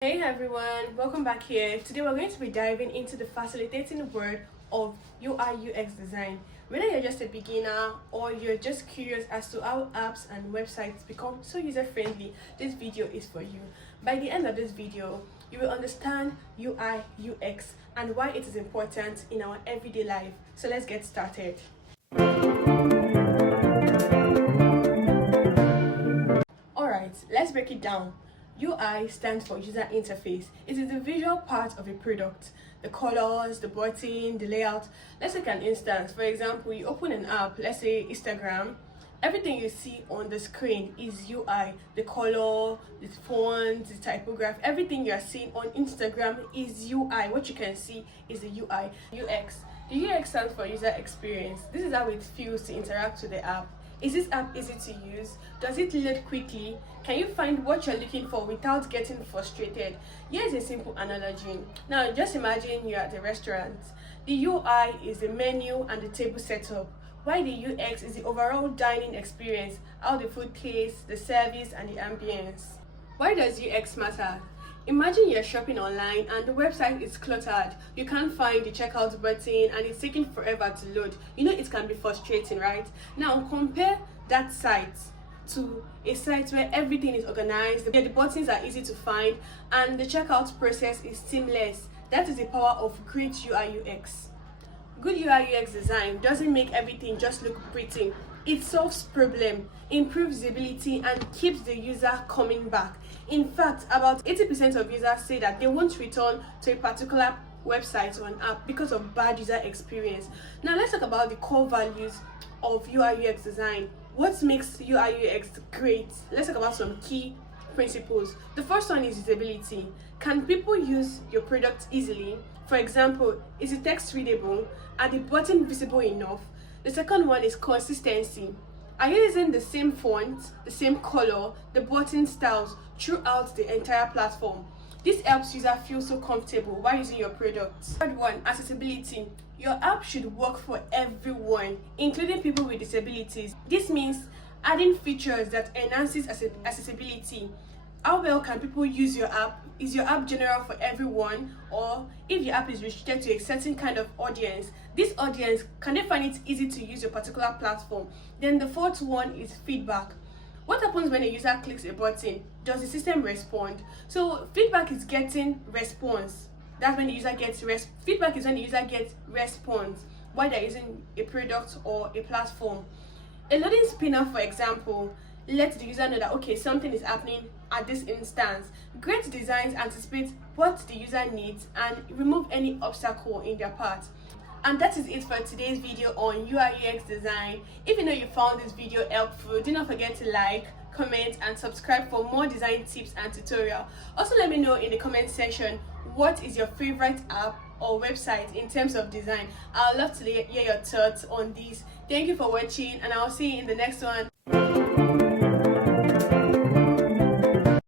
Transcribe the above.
Hey everyone, welcome back here. Today we're going to be diving into the fascinating world of UI UX design. Whether you're just a beginner or you're just curious as to how apps and websites become so user-friendly, this video is for you. By the end of this video, you will understand UI UX and why it is important in our everyday life. So let's get started. Alright, let's break it down. UI stands for user interface. It is the visual part of a product. The colors, the button, the layout. Let's take an instance. For example, you open an app, let's say Instagram. Everything you see on the screen is UI. The color, the font, the typography, everything you are seeing on Instagram is UI. What you can see is the UI. UX. The UX stands for user experience. This is how it feels to interact with the app. Is this app easy to use? Does it load quickly? Can you find what you're looking for without getting frustrated? Here's a simple analogy. Now, just imagine you're at a restaurant. The UI is the menu and the table setup, while the UX is the overall dining experience, how the food tastes, the service, and the ambience. Why does UX matter? Imagine you're shopping online and the website is cluttered. You can't find the checkout button and it's taking forever to load. You know it can be frustrating, right? Now compare that site to a site where everything is organized, the buttons are easy to find, and the checkout process is seamless. That is the power of great UI UX. Good UI UX design doesn't make everything just look pretty. It solves problem, improves usability, and keeps the user coming back. In fact, about 80% of users say that they won't return to a particular website or an app because of bad user experience. Now let's talk about the core values of UI UX design. What makes UI UX great? Let's talk about some key principles. The first one is usability. Can people use your product easily? For example, is the text readable? Are the buttons visible enough? The second one is consistency. Are you using the same font, the same color, the button styles throughout the entire platform? This helps users feel so comfortable while using your product. Third one, accessibility. Your app should work for everyone, including people with disabilities. This means adding features that enhances accessibility. How well can people use your app? Is your app general for everyone? Or if your app is restricted to a certain kind of audience, this audience, can they find it easy to use your particular platform? Then the fourth one is feedback. What happens when a user clicks a button? Does the system respond? So feedback is getting response. That's when the user gets feedback is when the user gets response while they're using a product or a platform. A loading spinner, for example, lets the user know that okay, something is happening at this instance. Great designs anticipate what the user needs and remove any obstacle in their path. And that is it for today's video on UI UX design. If you know you found this video helpful, do not forget to like, comment, and subscribe for more design tips and tutorial. Also let me know in the comment section what is your favorite app or website in terms of design. I'd love to hear your thoughts on this. Thank you for watching and I'll see you in the next one.